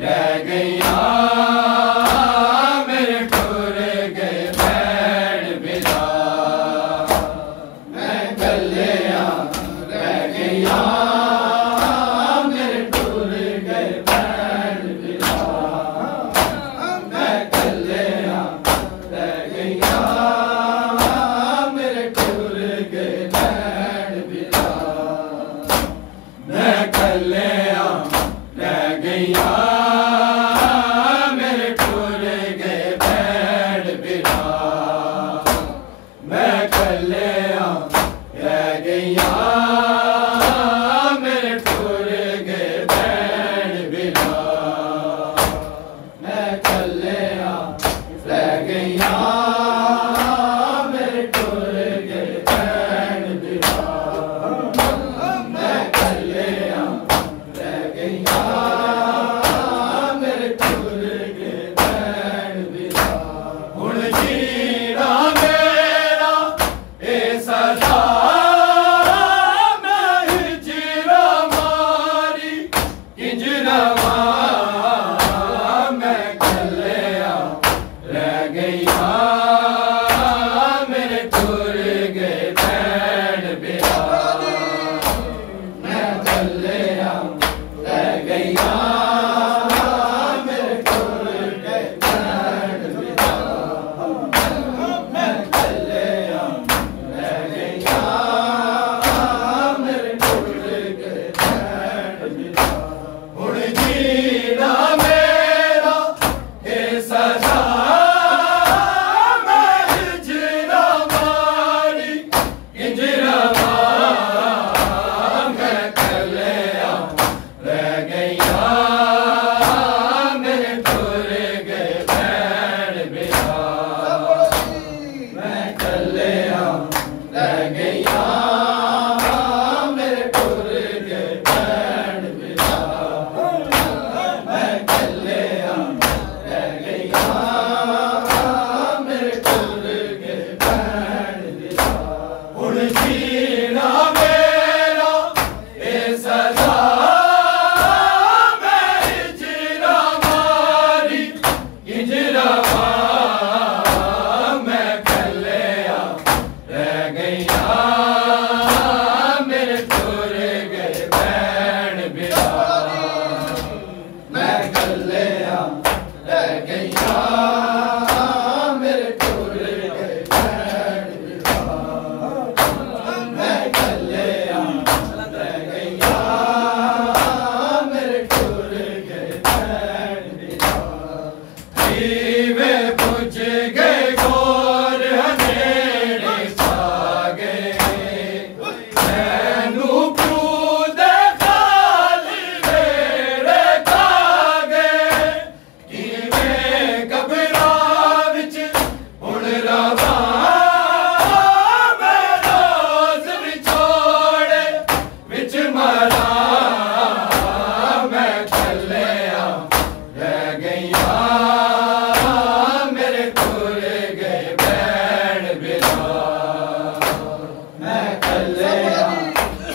रह गईया मेरे टुर गए भैन बिरा मैं कलिया रह गईया मेरे टुर गए भैन बिरा मैं कलिया रह गईया मेरे टुर गए भैन बिरा मैं कलिया रह गईया मेरे टुर गए भैन बिरा मैं कलिया रह गईया मेरे टुर गए भैन बिरा मैं कलिया रह गईया मेरे टुर गए भैन बिरा मैं कलिया रह गईया मेरे टुर गए भैन बिरा हुण जीना मेरा ए सदा मैं हिजरा मारी हिजरा मैं कलिया रह गईया मेरे टुर गए भैन बिरा मैं कलिया रह गईया मेरे टुर गए भैन बिरा मैं कलिया रह गईया मेरे टुर गए भैन बिरा हुण जीना मेरा ए सदा मैं हिजरा मारी हिजरा मैं कलिया रह गईया मेरे टुर गए भैन बिरा मैं कलिया रह गईया मेरे टुर गए भैन बिरा मैं कलिया रह गईया मेरे टुर गए भैन बिरा हुण जीना मेरा ए सदा मैं हिजरा मारी हिजरा मैं कलिया रह गईया मेरे टुर गए भैन बिरा मैं कलिया रह गईया मेरे टुर गए भैन बिरा मैं कलिया रह गईया मेरे टुर गए भैन बिरा दीवे बुझ गए गोर हनेरे छा गए मैनू पूदे खाली मेरे खा गए किवें कबरा विच हुण रवा मैं रोज विछोड़े विच मरा मैं कलिया रह गईया मेरे टुर गए भैन बिरा मैं कलिया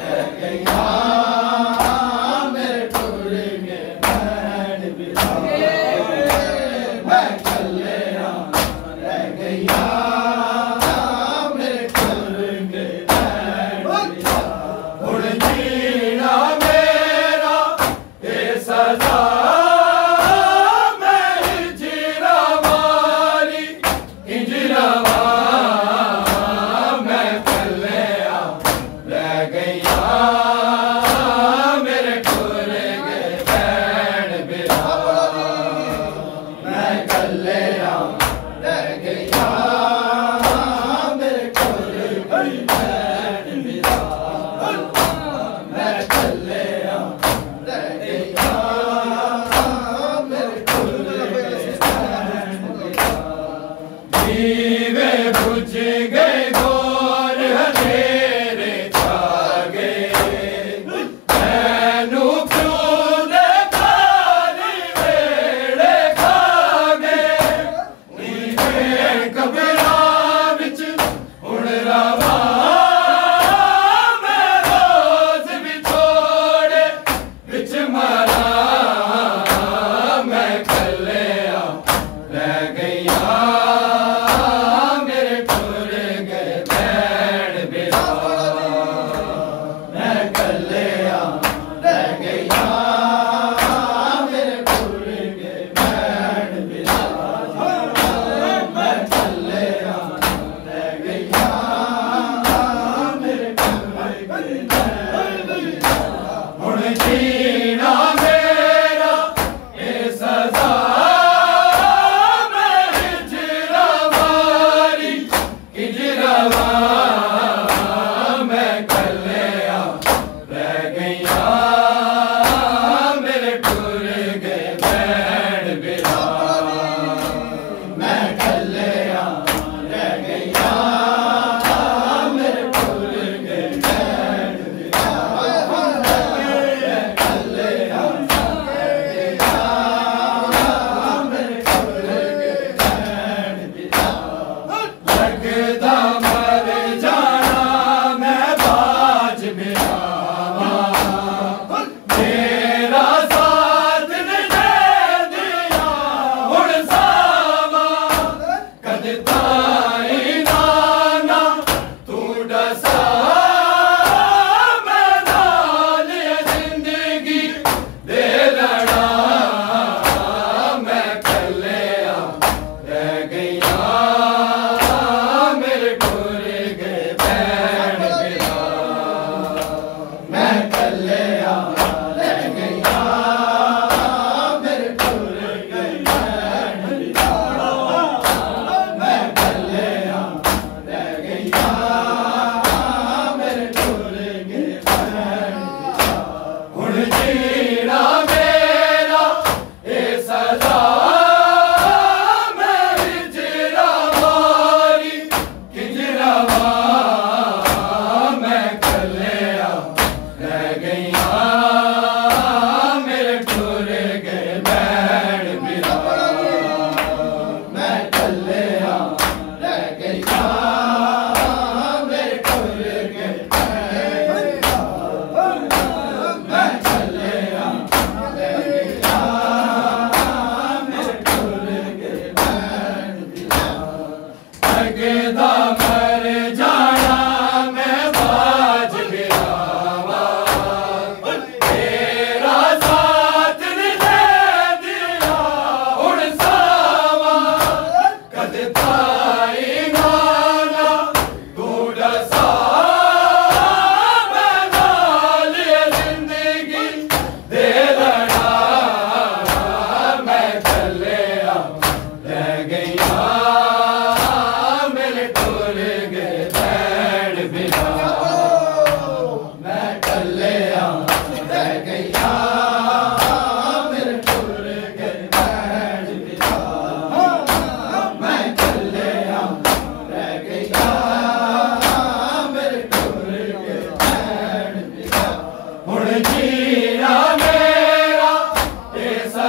रह गईया मेरे टुर गए भैन बिरा मैं कलिया रह गईया मेरे टुर गए भैन बिरा हुण जीना मेरा ए सदा मैं हिजरा मारी हिजरा मैं कलिया रह गईया मेरे टुर गए भैन बिरा मैं कलिया रह गईया मेरे टुर गए भैन बिरा मैं कलिया रह गईया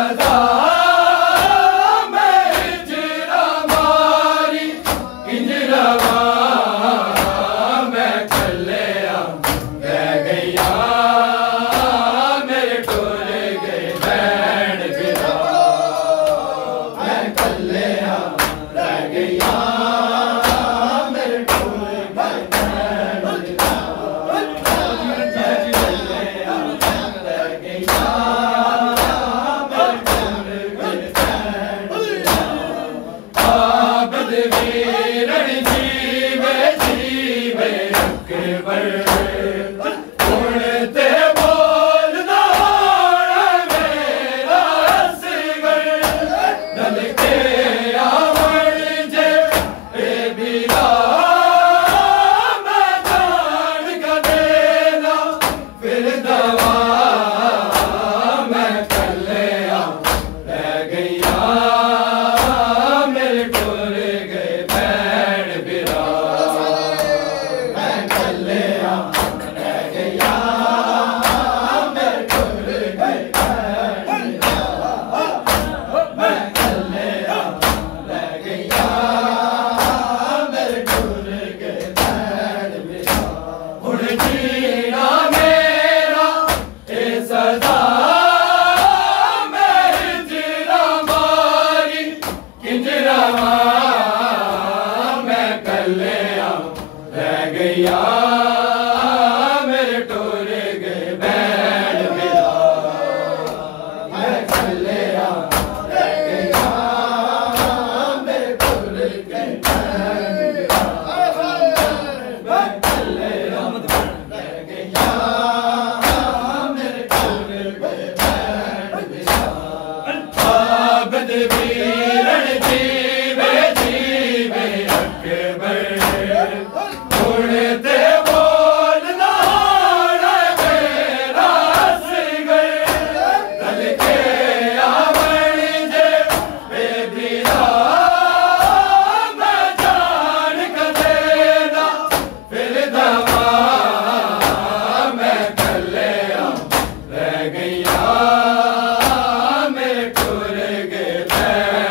सदा मैं हिजरा मारी हिजरवा मैं कलिया रह गईया मेरे टुर गए बैण बिरा मैं कलिया रह गईया मेरे टुर गए बैण बिरा मेरे टुर गए बैण बिरा मैं कलिया रह गईया मेरे टुर गए बैण बिरा मैं कलिया रह गईया मेरे टुर गए बैण बिरा आबद वीरण जीवे जीवे अकबर उड़ते बोलना मेरा सिगर दल के आवण जे बेबीरा मैं जान का देना फिर दवा मैं कलिया रह गईया मेरे टुर गए बैण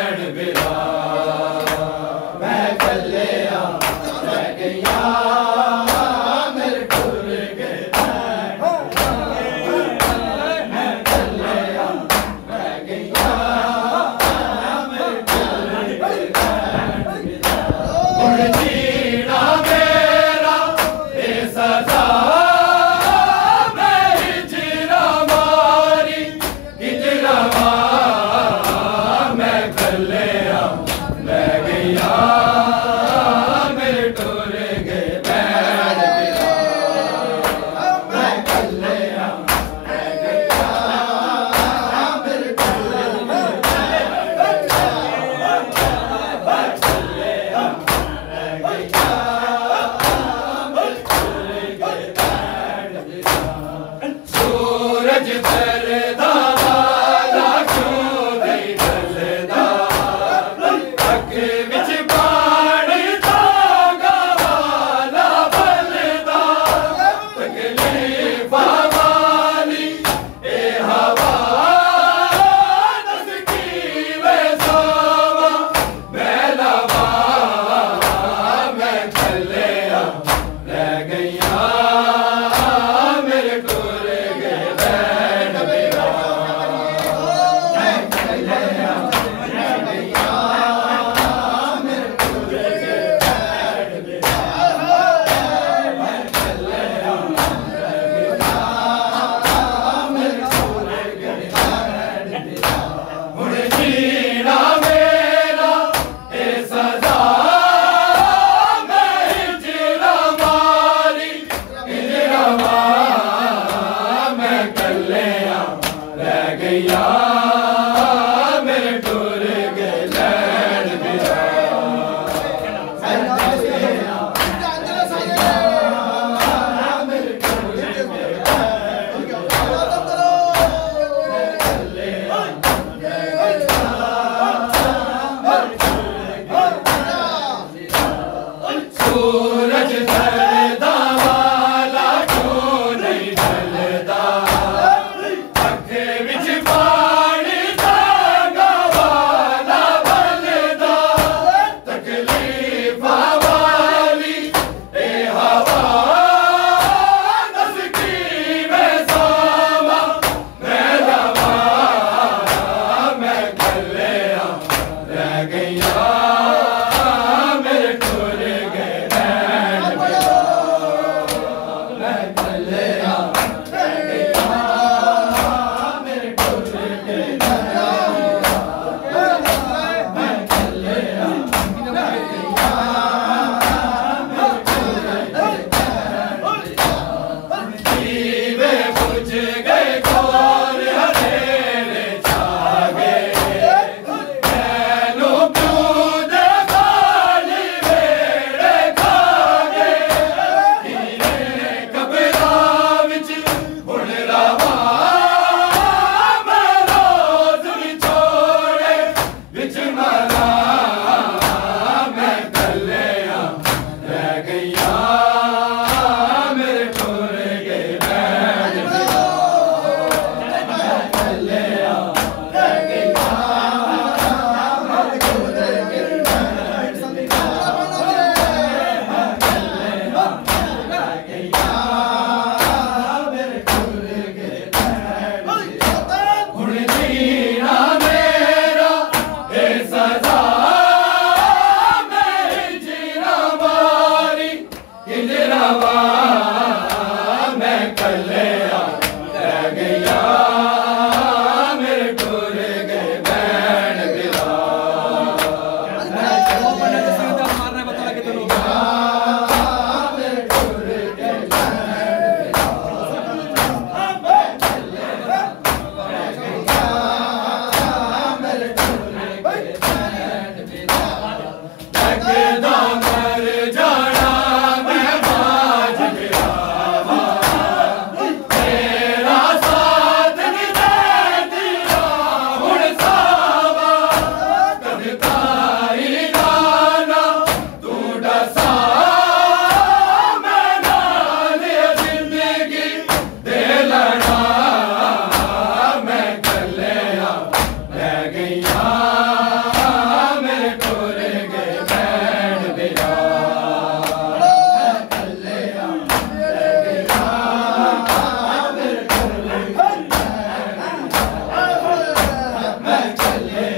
मैं चले